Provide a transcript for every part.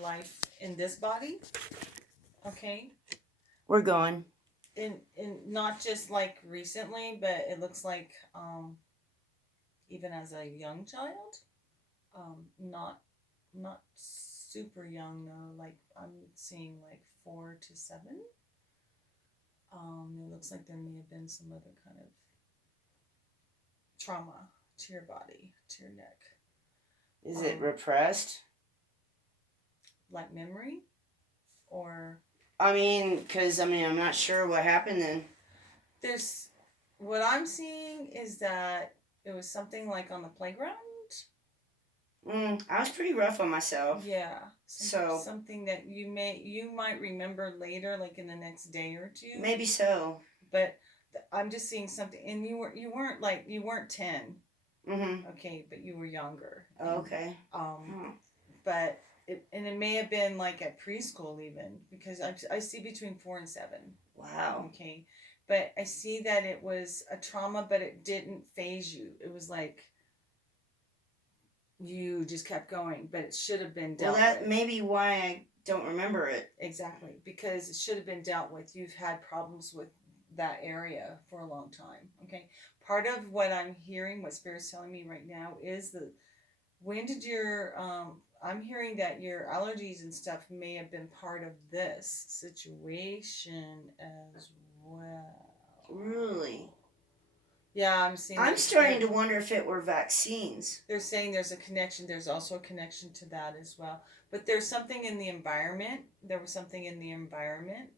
life in this body, okay? We're going. In not just like recently, but it looks like even as a young child, not super young though. Like I'm seeing like 4 to 7. It looks like there may have been some other kind of trauma to your body, to your neck. Is it repressed? Like memory, or because I'm not sure what happened then. there's what I'm seeing is that it was something like on the playground. I was pretty rough on myself. Yeah. So something that you might remember later, like in the next day or two. Maybe so. But I'm just seeing something, and you weren't 10. Mm-hmm. Okay, but you were younger. Oh, okay. But it may have been like at preschool even, because I see between 4 and 7. Wow. Okay, but I see that it was a trauma, but it didn't phase you. It was like you just kept going, but it should have been dealt with. Well, that may be why I don't remember it. Exactly, because it should have been dealt with. You've had problems with that area for a long time. Okay, part of what I'm hearing, what Spirit's telling me right now, is when did your I'm hearing that your allergies and stuff may have been part of this situation as well. Really? Yeah, I'm seeing. I'm starting to wonder if it were vaccines. They're saying there's a connection. There's also a connection to that as well. But there's something in the environment. There was something in the environment.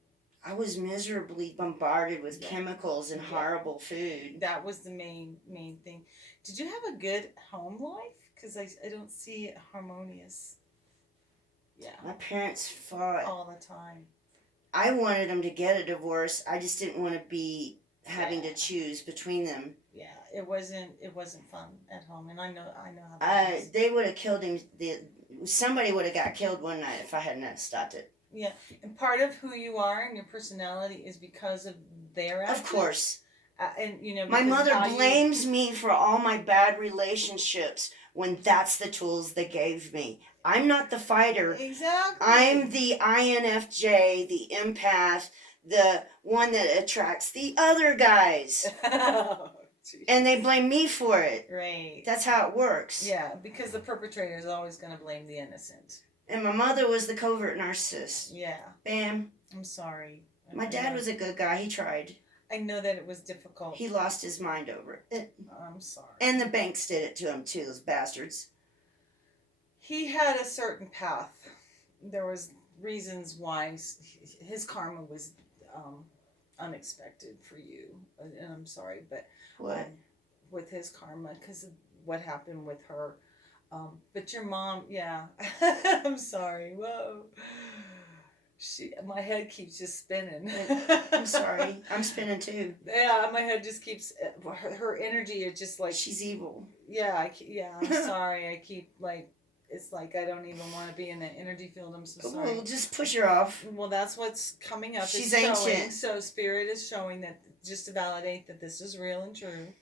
I was miserably bombarded with chemicals and horrible food. That was the main thing. Did you have a good home life? Because I don't see it harmonious. Yeah. My parents fought all the time. I wanted them to get a divorce. I just didn't want to be having to choose between them. Yeah, it wasn't fun at home, and I know how that is. They would have killed him. Somebody would have got killed one night if I hadn't stopped it. Yeah, and part of who you are and your personality is because of their actions. Of course. And my mother blames me for all my bad relationships when that's the tools they gave me. I'm not the fighter. Exactly. I'm the INFJ, the empath, the one that attracts the other guys. And they blame me for it. Right. That's how it works. Yeah, because the perpetrator is always going to blame the innocent. And my mother was the covert narcissist. Yeah. Bam. I'm sorry. My dad was a good guy. He tried. I know that it was difficult. He lost his mind over it. I'm sorry. And the banks did it to him too, those bastards. He had a certain path. There was reasons why his karma was unexpected for you. And I'm sorry, but what? With his karma, because of what happened with her. But your mom, yeah. I'm sorry. Whoa. My head keeps just spinning. I'm sorry. I'm spinning too. Yeah, my head just keeps. Her energy is just like she's evil. Yeah, I'm sorry. I keep like it's like I don't even want to be in that energy field. I'm so sorry. Well, just push her off. Well, that's what's coming up. She's ancient. So Spirit is showing that just to validate that this is real and true.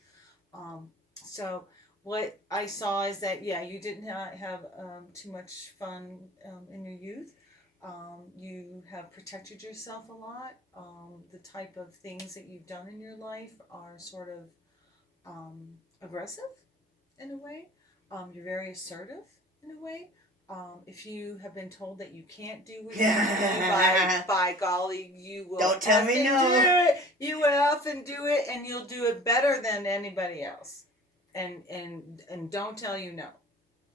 So what I saw is that you didn't have too much fun in your youth. You have protected yourself a lot. The type of things that you've done in your life are sort of aggressive in a way. You're very assertive in a way. If you have been told that you can't do what you do, by golly, you will. Don't tell me no. Do it. You will often do it, and you'll do it better than anybody else. And don't tell you no.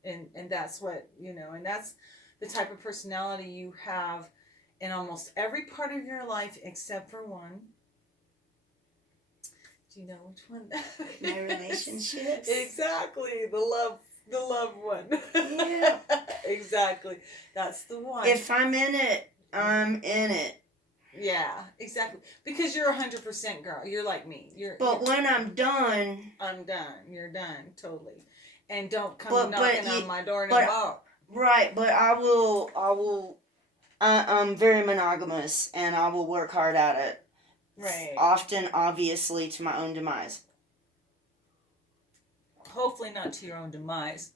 And that's what and that's the type of personality you have in almost every part of your life except for one. Do you know which one? My relationships. Exactly. The love one. Yeah. Exactly. That's the one. If I'm in it, I'm in it. Yeah, exactly. Because you're 100% girl. You're like me. When I'm done. I'm done. You're done. Totally. And don't come knocking on my door no more. Right, but I'm very monogamous, and I will work hard at it. Right. Often, obviously, to my own demise. Hopefully not to your own demise.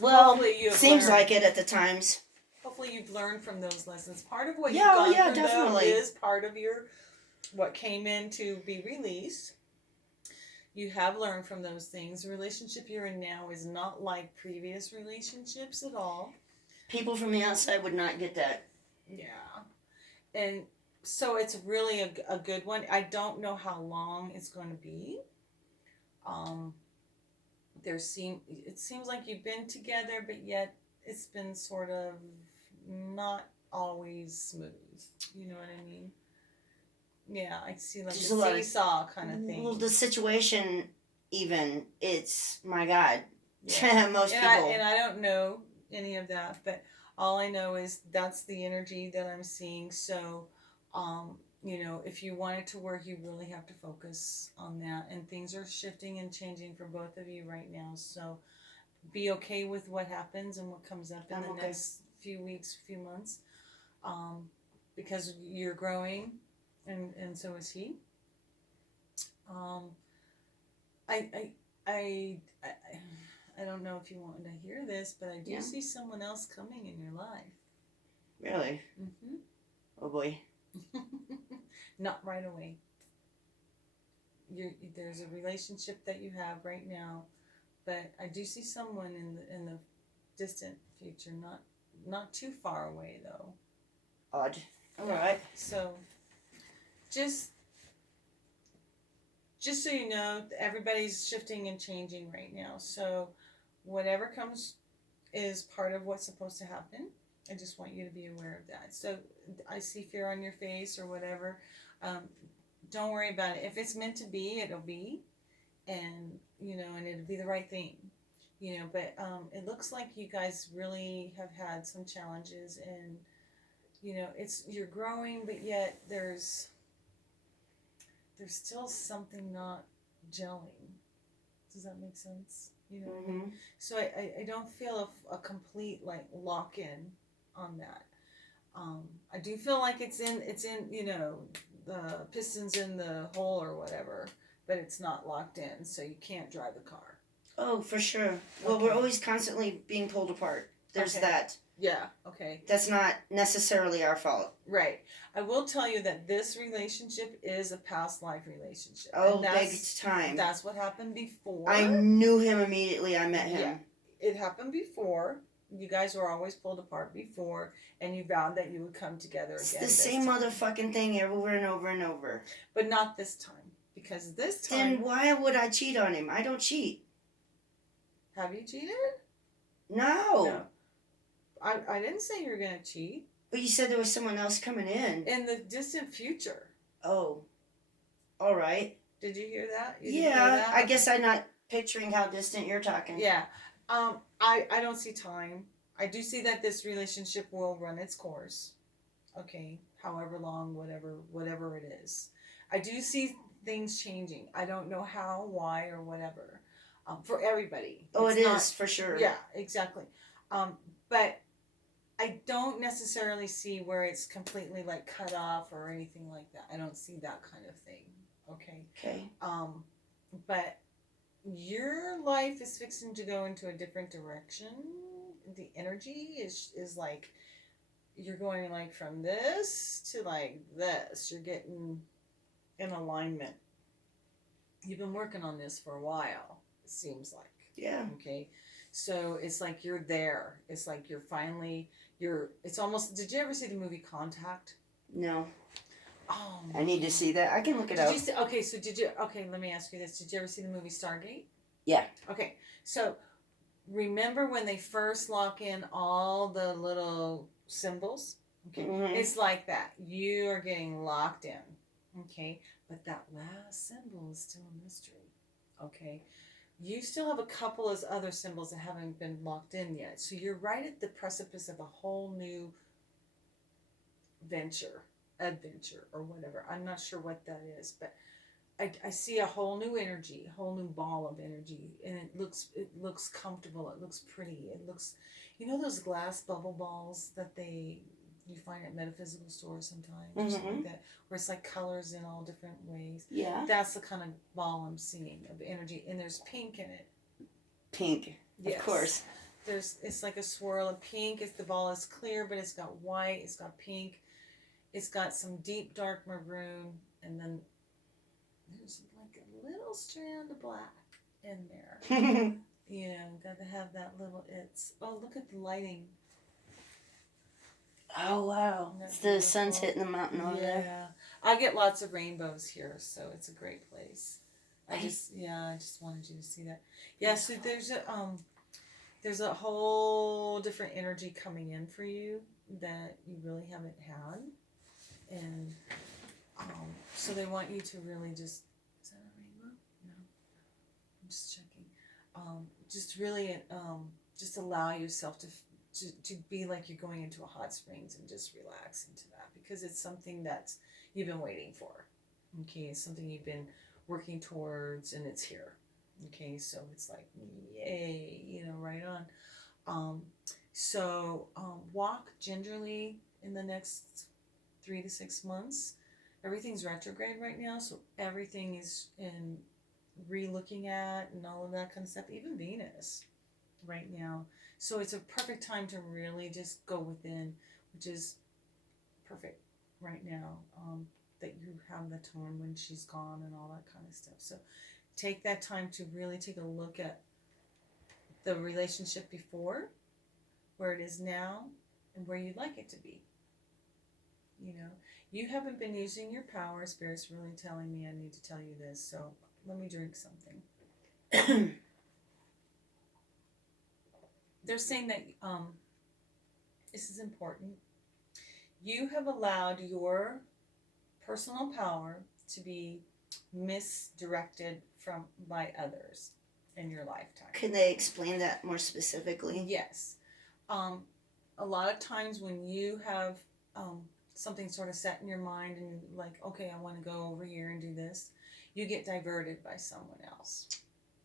Well, seems like it at the times. hopefully you've learned from those lessons. Part of what Yeah, you've gone through definitely. though is part of your what came in to be released. You have learned from those things. The relationship you're in now is not like previous relationships at all. People from the outside would not get that. Yeah. And so it's really a good one. I don't know how long it's going to be. Um, it seems like you've been together, but yet it's been sort of not always smooth. You know what I mean? Yeah, I see like There's a a lot of- seesaw kind of thing. Well, the situation, even, it's, my God. Yeah. Most and people. I don't know any of that, but all I know is that's the energy that I'm seeing. So, you know, if you want it to work, you really have to focus on that. And things are shifting and changing for both of you right now. So be okay with what happens and what comes up in the next few weeks, few months. Because you're growing and so is he. I, I, I, I, I don't know if you want to hear this, but I do see someone else coming in your life. Really? Mm-hmm. Oh boy. Not right away. There's a relationship that you have right now, but I do see someone in the distant future, not too far away though. Odd. All right. So, just so you know, everybody's shifting and changing right now. So, whatever comes is part of what's supposed to happen. I just want you to be aware of that. So, I see fear on your face or whatever. Don't worry about it. If it's meant to be, it'll be, and you know, and it'll be the right thing. You know, but it looks like you guys really have had some challenges, and you know, you're growing, but yet there's still something not gelling. Does that make sense? You know what I mean? So I don't feel a complete like lock in on that. I do feel like it's in you know, the piston's in the hole or whatever, but it's not locked in, so you can't drive the car. Oh, for sure. Well, we're always constantly being pulled apart. There's that. Yeah, okay. That's not necessarily our fault. Right. I will tell you that this relationship is a past life relationship. Oh, big time. That's what happened before. I knew him immediately I met him. Yeah. It happened before. You guys were always pulled apart before, and you vowed that you would come together again. It's the same motherfucking thing over and over and over. But not this time. Because this time... Then why would I cheat on him? I don't cheat. Have you cheated? No. I didn't say you were going to cheat. But you said there was someone else coming in. In the distant future. Oh. All right. Did you hear that? Yeah. I guess I'm not picturing how distant you're talking. Yeah. I don't see time. I do see that this relationship will run its course. Okay. However long, whatever it is. I do see things changing. I don't know how, why, or whatever. For everybody. Oh, it is, for sure. Yeah, exactly. But I don't necessarily see where it's completely like cut off or anything like that. I don't see that kind of thing. Okay. Okay. But your life is fixing to go into a different direction. The energy is like you're going like from this to like this. You're getting in alignment. You've been working on this for a while, it seems like. Yeah. Okay. So it's like you're there. It's like it's almost, did you ever see the movie Contact? No. Oh. I need to see that. I can look it up. Okay, let me ask you this. Did you ever see the movie Stargate? Yeah. Okay. So remember when they first lock in all the little symbols? Okay. Mm-hmm. It's like that. You are getting locked in. Okay. But that last symbol is still a mystery. Okay. You still have a couple of other symbols that haven't been locked in yet. So you're right at the precipice of a whole new adventure, or whatever. I'm not sure what that is, but I see a whole new energy, a whole new ball of energy, and it looks comfortable. It looks pretty. It looks, you know, those glass bubble balls that you find at metaphysical stores sometimes, or something like that, where it's like colors in all different ways. Yeah. That's the kind of ball I'm seeing of energy, and there's pink in it. Pink. Yes. Of course. it's like a swirl of pink. The ball is clear, but it's got white, it's got pink, it's got some deep dark maroon, and then there's like a little strand of black in there. You know, got to have that little oh, look at the lighting. Oh wow. The sun's hitting the mountain over there. Yeah. I get lots of rainbows here, so it's a great place. I just wanted you to see that. Yeah, so there's a whole different energy coming in for you that you really haven't had. And so they want you to really just, is that a rainbow? No. I'm just checking. Just really just allow yourself to be like you're going into a hot springs and just relax into that, because it's something that you've been waiting for. Okay, it's something you've been working towards, and it's here. Okay, so it's like, yay, you know, right on. Walk gingerly in the next 3 to 6 months. Everything's retrograde right now, so everything is in re-looking at and all of that kind of stuff, even Venus right now. So it's a perfect time to really just go within, which is perfect right now, that you have the time when she's gone and all that kind of stuff. So take that time to really take a look at the relationship before, where it is now, and where you'd like it to be. You know, you haven't been using your power. Spirit's really telling me I need to tell you this, so let me drink something. They're saying that this is important. You have allowed your personal power to be misdirected by others in your lifetime. Can they explain that more specifically? Yes. A lot of times when you have something sort of set in your mind and like, okay, I want to go over here and do this, you get diverted by someone else.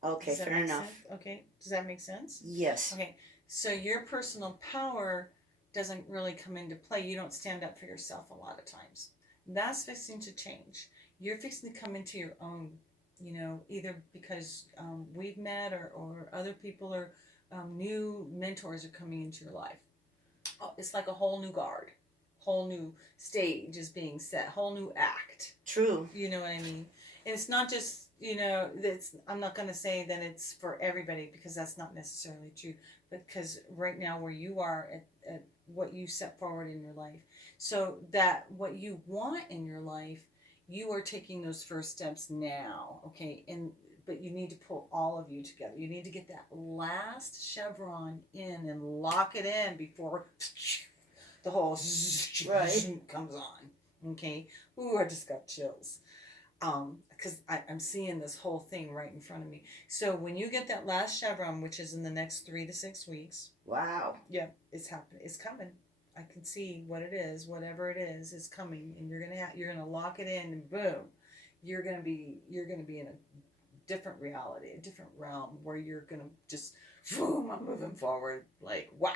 Okay, fair enough. Sense? Okay, does that make sense? Yes. Okay, so your personal power doesn't really come into play. You don't stand up for yourself a lot of times. That's fixing to change. You're fixing to come into your own, you know, either because we've met or other people or new mentors are coming into your life. Oh, it's like a whole new guard. Whole new stage is being set. Whole new act. True. You know what I mean? And it's not just, you know, I'm not going to say that it's for everybody, because that's not necessarily true. But because right now where you are at what you set forward in your life, so that what you want in your life, you are taking those first steps now, okay? But you need to pull all of you together. You need to get that last chevron in and lock it in before the whole comes on, okay? Ooh, I just got chills. Because I'm seeing this whole thing right in front of me. So when you get that last chevron, which is in the next 3 to 6 weeks. Wow. Yeah, it's happening. It's coming. I can see what it is. Whatever it is coming, and you're gonna lock it in, and boom, you're gonna be in a different reality, a different realm where you're gonna just boom, I'm moving forward like wow,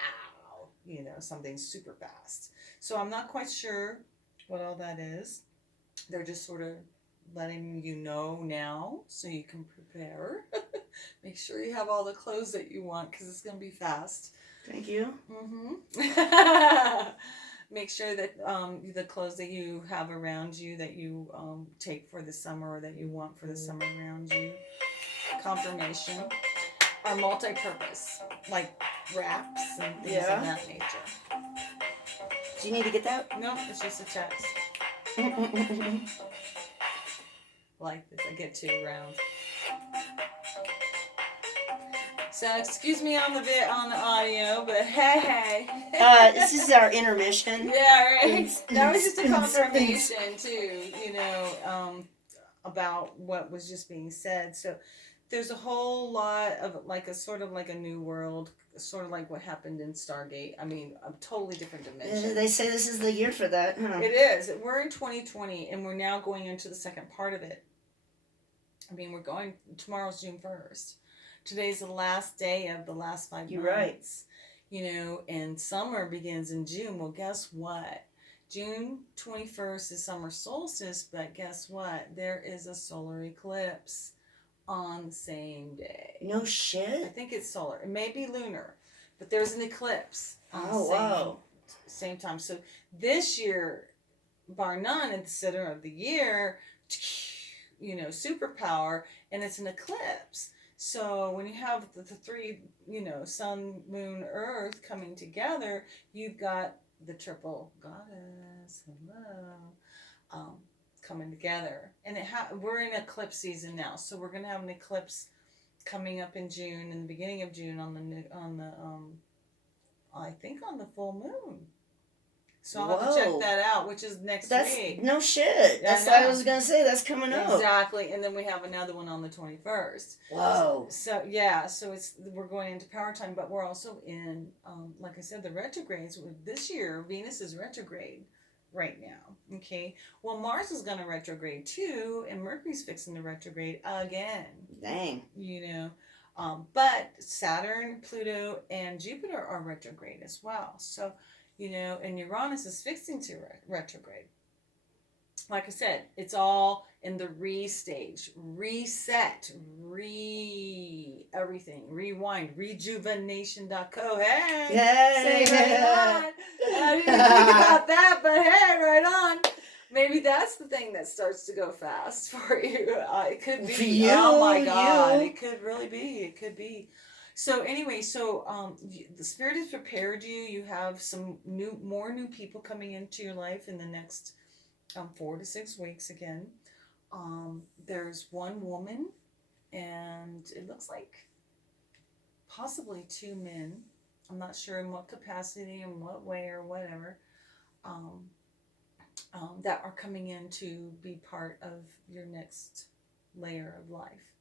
you know, something super fast. So I'm not quite sure what all that is. They're just sort of letting you know now so you can prepare. Make sure you have all the clothes that you want, because it's going to be fast. Thank you. Mm-hmm. Make sure that the clothes that you have around you that you take for the summer or that you want for the summer around you, confirmation, are multi-purpose, like wraps and things of that nature. Do you need to get that? No, it's just a text. Like this, I get 2 rounds. So excuse me on the audio, but hey. This is our intermission. Yeah, right. That was just a confirmation too, you know, about what was just being said. So there's a whole lot of like a sort of like a new world, sort of like what happened in Stargate. I mean, a totally different dimension. They say this is the year for that, huh? It is. We're in 2020, and we're now going into the second part of it. I mean, tomorrow's June 1st. Today's the last day of the last 5 months. You're right. You know, and summer begins in June. Well, guess what? June 21st is summer solstice, but guess what? There is a solar eclipse on the same day. No shit. I think it's solar. It may be lunar, but there's an eclipse on the wow. same time. So this year, bar none, at the center of the year, superpower, and it's an eclipse. So when you have the three, sun, moon, earth coming together, you've got the triple goddess, hello, coming together. And we're in eclipse season now, so we're going to have an eclipse coming up in June, in the beginning of June, on the I think on the full moon. So I'll have to check that out, which is next week. No shit. That's what I was going to say. That's coming up. Exactly. And then we have another one on the 21st. Whoa. So we're going into power time, but we're also in, like I said, the retrogrades. This year, Venus is retrograde right now. Okay. Well, Mars is going to retrograde too, and Mercury's fixing to retrograde again. Dang. But Saturn, Pluto, and Jupiter are retrograde as well. So, and Uranus is fixing to retrograde. Like I said, it's all in the stage. Reset, everything, rewind, rejuvenation.co. Hey! Say right on. I didn't think about that, but hey, right on. Maybe that's the thing that starts to go fast for you. It could be. For you, oh my God. It could really be. It could be. So anyway, the Spirit has prepared you. You have some more new people coming into your life in the next 4 to 6 weeks again. There's one woman, and it looks like possibly 2 men. I'm not sure in what capacity, in what way, or whatever. That are coming in to be part of your next layer of life.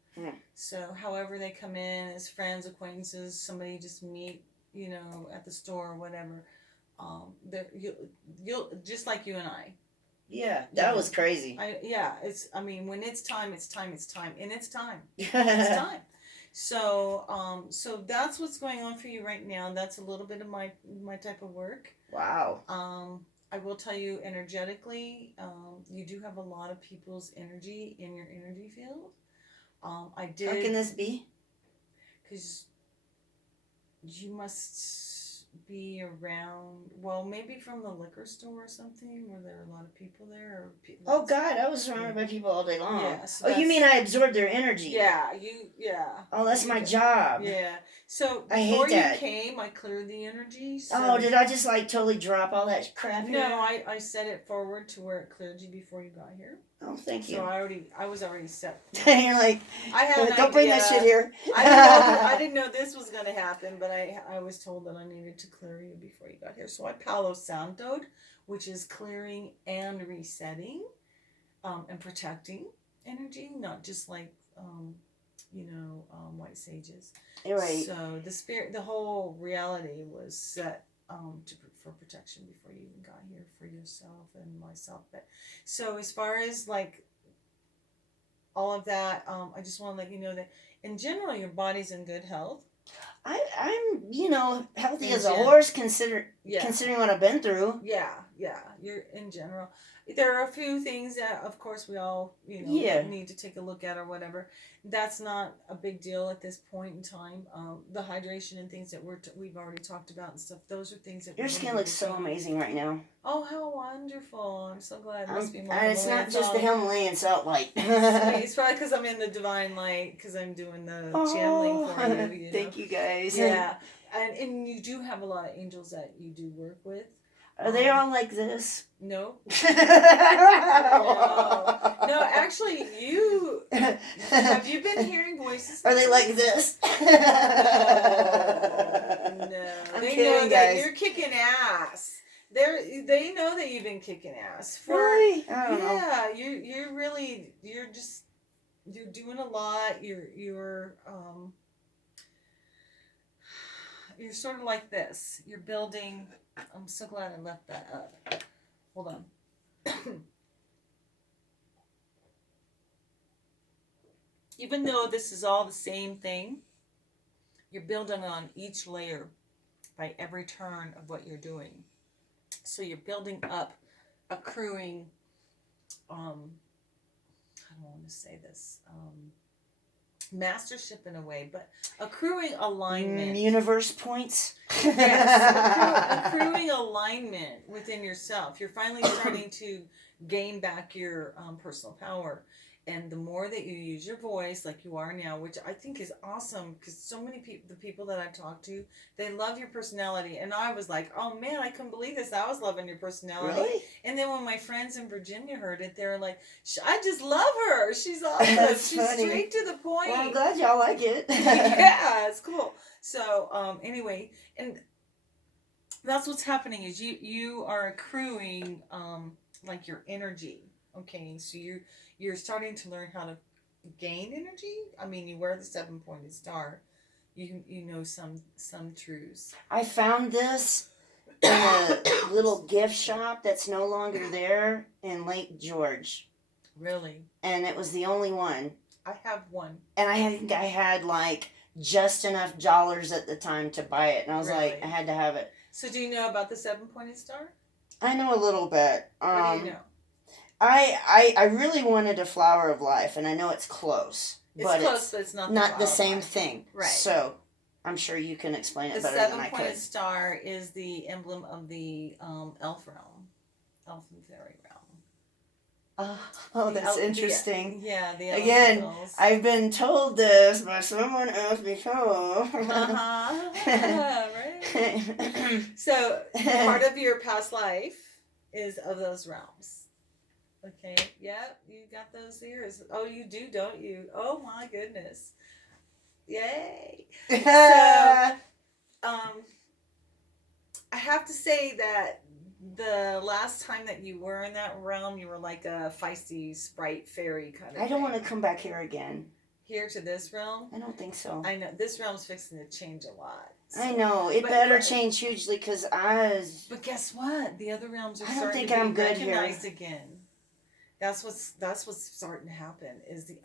So however they come in, as friends, acquaintances, somebody you just meet, at the store or whatever, you'll just like you and I. Yeah, that was crazy. When it's time, it's time, and it's time. It's time. So that's what's going on for you right now. That's a little bit of my type of work. Wow. I will tell you energetically, you do have a lot of people's energy in your energy field. How can this be? Because you must be around, well, maybe from the liquor store or something, where there are a lot of people there. Oh God, I was surrounded by people all day long. Yeah, so you mean I absorbed their energy? Yeah, Oh, that's my job. Yeah. So I before hate that. You came, I cleared the energy. So. Did I just totally drop all that crap here? No, I set it forward to where it cleared you before you got here. Oh, thank you. So I was already set. You're like, I had don't bring that shit here. I didn't know this was going to happen, but I was told that I needed to clear you before you got here. So I Palo Santo'd, which is clearing and resetting, and protecting energy, not just like, white sages. Right. So the whole reality was set for protection before you even got here, for yourself and myself. But so as far as like all of that, I just want to let you know that in general your body's in good health. I'm healthy as a horse considering what I've been through. Yeah, you're in general. There are a few things that, of course, we all, need to take a look at or whatever. That's not a big deal at this point in time. The hydration and things that we've already talked about and stuff, those are things that... Your skin looks so amazing right now. Oh, how wonderful. I'm so glad. It must be and it's not just the Himalayan salt light. It's probably because I'm in the divine light, because I'm doing the channeling for you. Thank you, guys. Yeah. And you do have a lot of angels that you do work with. Are they all like this? No. No, actually, have you been hearing voices? Are they like this? No. I'm They kidding, know that guys. you're kicking ass. They know that you've been kicking ass. Really? I don't know. Yeah, you're doing a lot. You're sort of like this. You're building. I'm so glad I left that up. Hold on. Even though this is all the same thing, you're building on each layer by every turn of what you're doing. So you're building up, accruing, I don't want to say this, mastership in a way, but accruing alignment. Universe points. Yes, accruing alignment within yourself. You're finally starting to gain back your personal power. And the more that you use your voice like you are now, which I think is awesome, because so many people, the people that I've talked to, they love your personality. And I was like, oh man, I couldn't believe this. I was loving your personality. Really? And then when my friends in Virginia heard it, they were like, I just love her. She's awesome. That's She's funny. straight to the point. Well, I'm glad y'all like it. Yeah, it's cool. So anyway, and that's what's happening is you are accruing like your energy. Okay, so you're starting to learn how to gain energy. I mean, you wear the 7-pointed star. You know some truths. I found this in a little gift shop that's no longer there in Lake George. Really? And it was the only one. I have one. And I had like just enough dollars at the time to buy it. And I was like, Really? I had to have it. So do you know about the 7-pointed star? I know a little bit. What do you know? I really wanted a flower of life, and I know it's close. It's but close, but it's not not the flower same life. thing. Right. So I'm sure you can explain it The better than I 7-pointed could. star is the emblem of the elf realm, elf and fairy realm. Oh, The that's el- interesting. The Again, elementals. I've been told this by someone else before. Right. So part of your past life is of those realms. Okay. Yep. You got those ears. Oh, you do, don't you? Oh my goodness. Yay. So, I have to say that the last time that you were in that realm, you were like a feisty sprite fairy kind of. I don't want thing. to come back here again. Here to this realm. I don't think so. I know this realm's fixing to change a lot. So. I know. It But- better but- change hugely because But guess what? The other realms are I don't starting think to be I'm good here. recognized again. That's what's starting to happen. Is the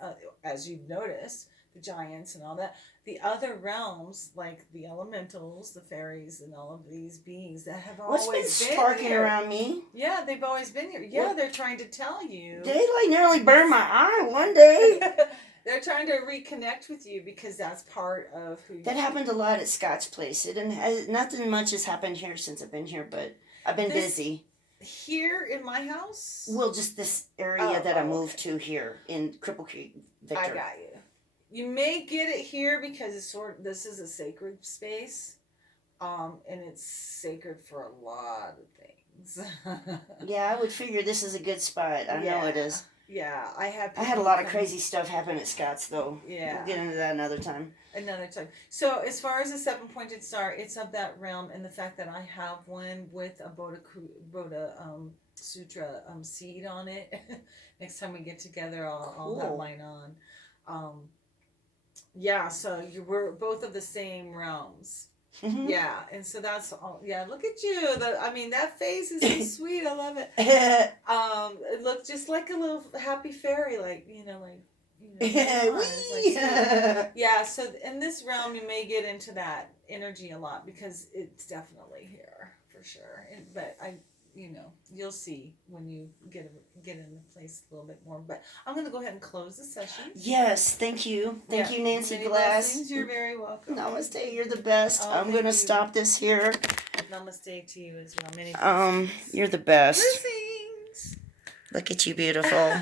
as you've noticed, the giants and all that. The other realms, like the elementals, the fairies, and all of these beings that have what's always been been sparking here. around me? Yeah, they've always been here. Yeah, What? they're trying to tell you. They like nearly burned my eye one day. They're trying to reconnect with you because that's part of who you That happened a lot at Scott's place. It didn't. Nothing much has happened here since I've been here, but I've been busy. Here in my house. Well, just this area that I moved to here in Cripple Creek, Victor. I got you. You may get it here because it's this is a sacred space, and it's sacred for a lot of things. Yeah, I would figure this is a good spot. I know it is. Yeah, I had a lot of crazy stuff happen at Scott's though. Yeah. We'll get into that another time. Another time. So as far as the 7-pointed star, it's of that realm, and the fact that I have one with a Bodha Sutra seed on it. Next time we get together, I'll have mine on. Yeah, so we're both of the same realms. Mm-hmm. Yeah, and so that's all. Yeah, look at you. That face is so sweet. I love it. It looked just like a little happy fairy, yeah. So in this realm, you may get into that energy a lot because it's definitely here for sure. But you'll see when you get in the place a little bit more. But I'm going to go ahead and close the session. Yes, thank you. Thank you, Nancey Many Glass. blessings. You're very welcome. Namaste, you're the best. Oh, I'm thank going to you. stop this here. Namaste to you as well. Many blessings. You're the best. Blessings. Look at you, beautiful.